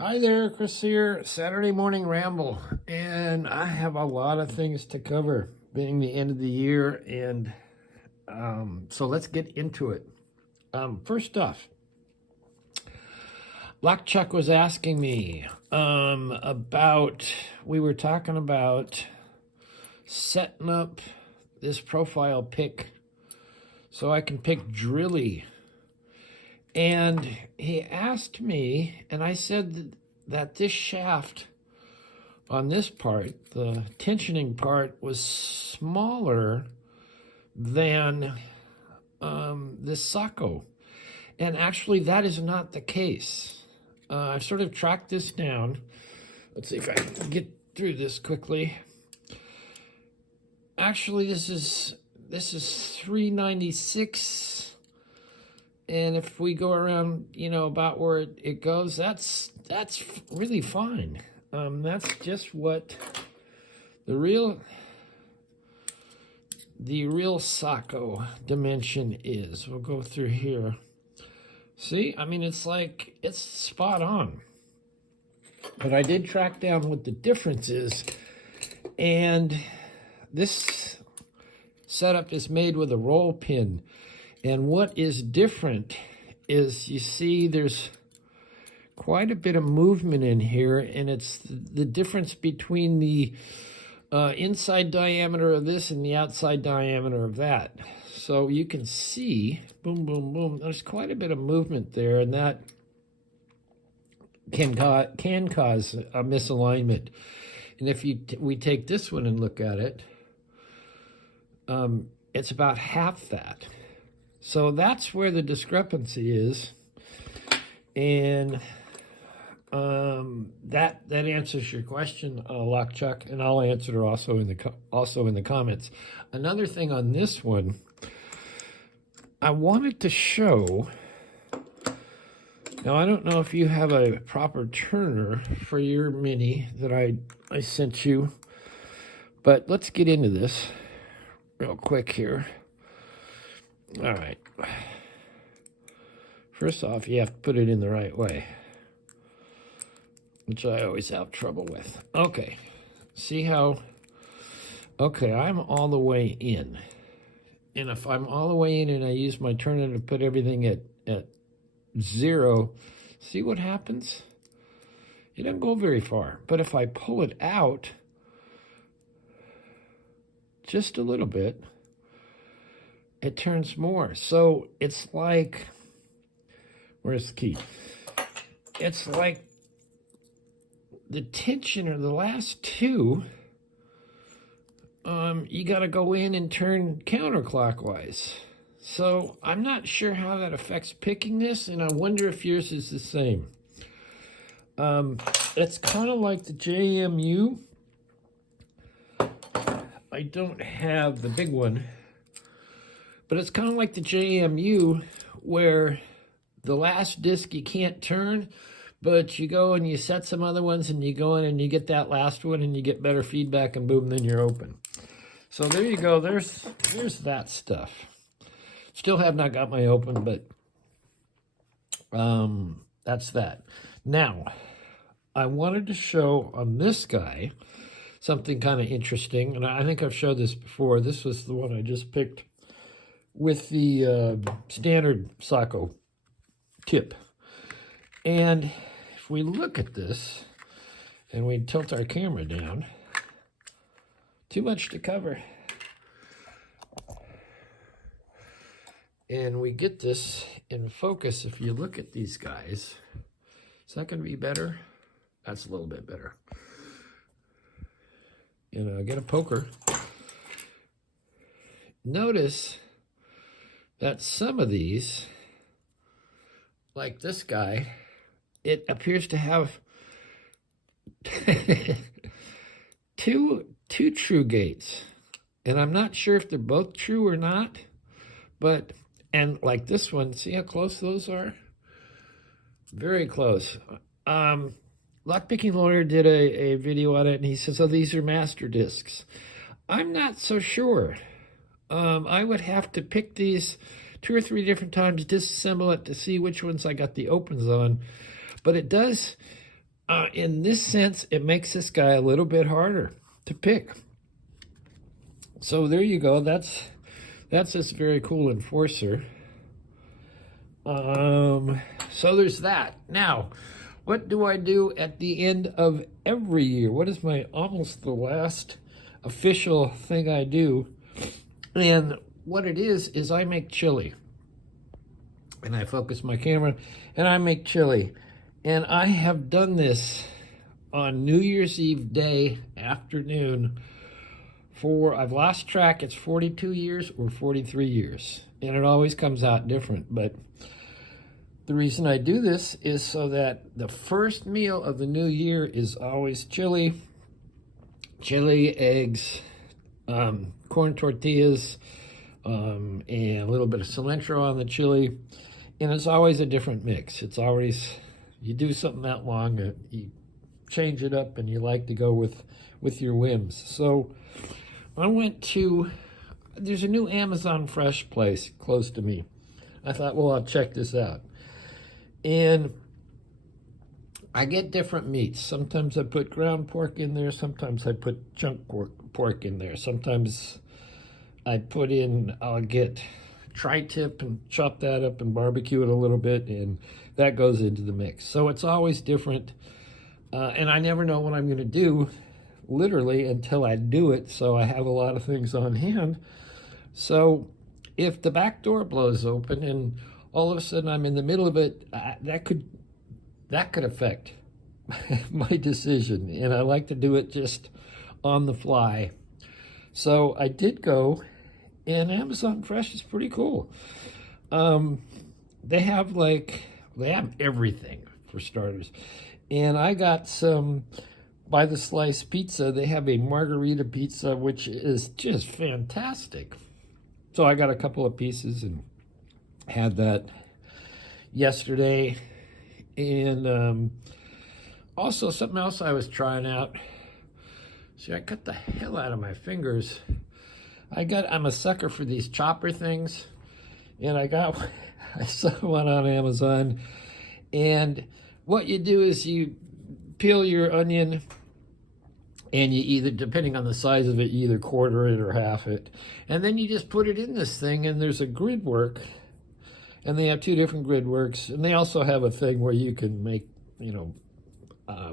Hi there, Chris here, Saturday Morning Ramble, and I have a lot of things to cover, being the end of the year, and so let's get into it. First off, Black Chuck was asking me we were talking about setting up this profile pic so I can pick Drilly. And he asked me, and I said that this shaft on this part, the tensioning part, was smaller than this Sacco. And actually, that is not the case. I've sort of tracked this down. Let's see if I can get through this quickly. Actually, this is 396. And if we go around, about where it goes, that's really fine. That's just what the real Sacco dimension is. We'll go through here. See, I mean, it's spot on. But I did track down what the difference is, and this setup is made with a roll pin. And what is different is, you see, there's quite a bit of movement in here, and it's the difference between the inside diameter of this and the outside diameter of that. So you can see, boom, boom, boom, there's quite a bit of movement there, and that can cause a misalignment. And if we take this one and look at it, it's about half that. So that's where the discrepancy is, and that answers your question, Lock Chuck, and I'll answer it also in the comments. Another thing on this one, I wanted to show. Now, I don't know if you have a proper turner for your Mini that I sent you, but let's get into this real quick here. All right. First off, you have to put it in the right way, which I always have trouble with. Okay. See how? Okay, I'm all the way in. And if I'm all the way in and I use my turner to put everything at 0, see what happens? It doesn't go very far. But if I pull it out just a little bit, it turns more. So it's like, where's the key? It's like the tension, or the last two, you got to go in and turn counterclockwise. So I'm not sure how that affects picking this, and I wonder if yours is the same. It's kind of like the JMU. I don't have the big one, but it's kind of like the JMU, where the last disc you can't turn, but you go and you set some other ones, and you go in and you get that last one, and you get better feedback, and boom, then you're open. So there you go. There's that stuff. Still have not got my open, but that's that. Now, I wanted to show on this guy something kind of interesting, and I think I've showed this before. This was the one I just picked with the standard Sacco tip. And if we look at this and we tilt our camera down, too much to cover, and we get this in focus. If you look at these guys, is that going to be better? That's a little bit better. Get a poker. Notice that some of these, like this guy, it appears to have two true gates. And I'm not sure if they're both true or not, but, and like this one, see how close those are? Very close. Lockpicking Lawyer did a video on it, and he says, oh, these are master discs. I'm not so sure. I would have to pick these 2 or 3 different times, disassemble it to see which ones I got the opens on. But it does In this sense, it makes this guy a little bit harder to pick. So there you go. That's this very cool enforcer. So there's that. Now, what do I do at the end of every year? What is my almost the last official thing I do? And what it is I make chili. And I focus my camera and I make chili. And I have done this on New Year's Eve day afternoon for, I've lost track, it's 42 years or 43 years. And it always comes out different. But the reason I do this is so that the first meal of the new year is always chili, eggs, corn tortillas, and a little bit of cilantro on the chili. And it's always a different mix. It's always, you do something that long, you change it up and you like to go with your whims. So I went to, there's a new Amazon Fresh place close to me. I thought, well, I'll check this out. And I get different meats. Sometimes I put ground pork in there. Sometimes I put chunk pork in there. Sometimes I put in, I'll get tri-tip and chop that up and barbecue it a little bit, and that goes into the mix. So it's always different. And I never know what I'm going to do, literally, until I do it. So I have a lot of things on hand. So if the back door blows open and all of a sudden I'm in the middle of it, that could affect my decision. And I like to do it just on the fly. So I did go, and Amazon Fresh is pretty cool. They have everything for starters. And I got some, by the slice pizza, they have a margarita pizza, which is just fantastic. So I got a couple of pieces and had that yesterday. And also something else I was trying out. See, I cut the hell out of my fingers. I'm a sucker for these chopper things. And I saw one on Amazon. And what you do is you peel your onion, and you either, depending on the size of it, you either quarter it or half it. And then you just put it in this thing, and there's a grid work. And they have two different grid works. And they also have a thing where you can make,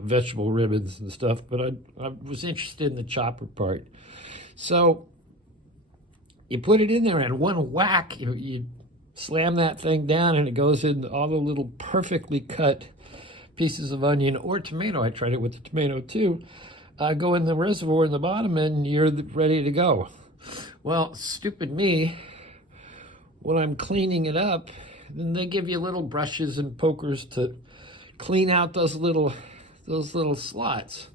vegetable ribbons and stuff. But I was interested in the chopper part. So you put it in there, and one whack, you slam that thing down, and it goes in all the little perfectly cut pieces of onion or tomato. I tried it with the tomato too. Go in the reservoir in the bottom, and you're ready to go. Well, stupid me, when I'm cleaning it up, then they give you little brushes and pokers to clean out those little slots.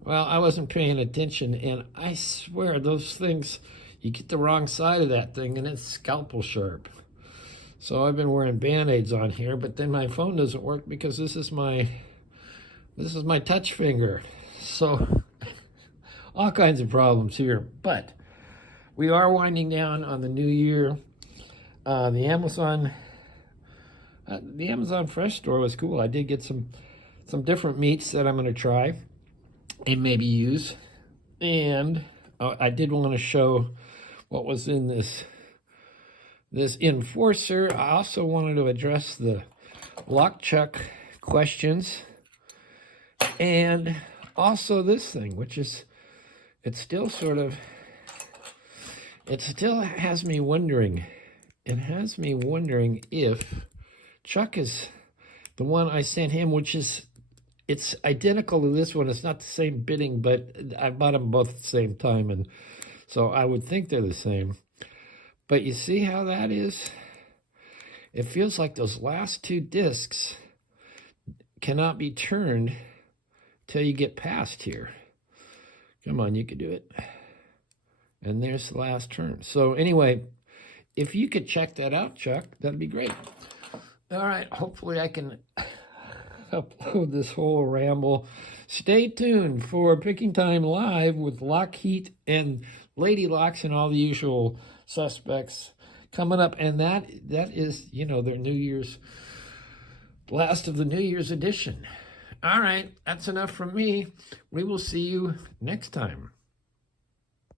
Well, I wasn't paying attention, and I swear those things, you get the wrong side of that thing and it's scalpel sharp. So I've been wearing Band-Aids on here, but then my phone doesn't work because this is my touch finger. So all kinds of problems here, but we are winding down on the new year. The Amazon Fresh store was cool. I did get some different meats that I'm going to try and maybe use. And I did want to show what was in this enforcer. I also wanted to address the lock chuck questions, and also this thing, which is, it still has me wondering. It has me wondering if Chuck is the one I sent him, which is, it's identical to this one. It's not the same bidding, but I bought them both at the same time, and so I would think they're the same. But you see how that is? It feels like those last two discs cannot be turned till you get past here. Come on, you could do it. And there's the last turn. So anyway, if you could check that out, Chuck, that'd be great. All right, hopefully I can upload this whole ramble. Stay tuned for Picking Time Live with Lockheed and Lady Locks and all the usual suspects coming up. And that is, their New Year's, last of the New Year's edition. All right, that's enough from me. We will see you next time.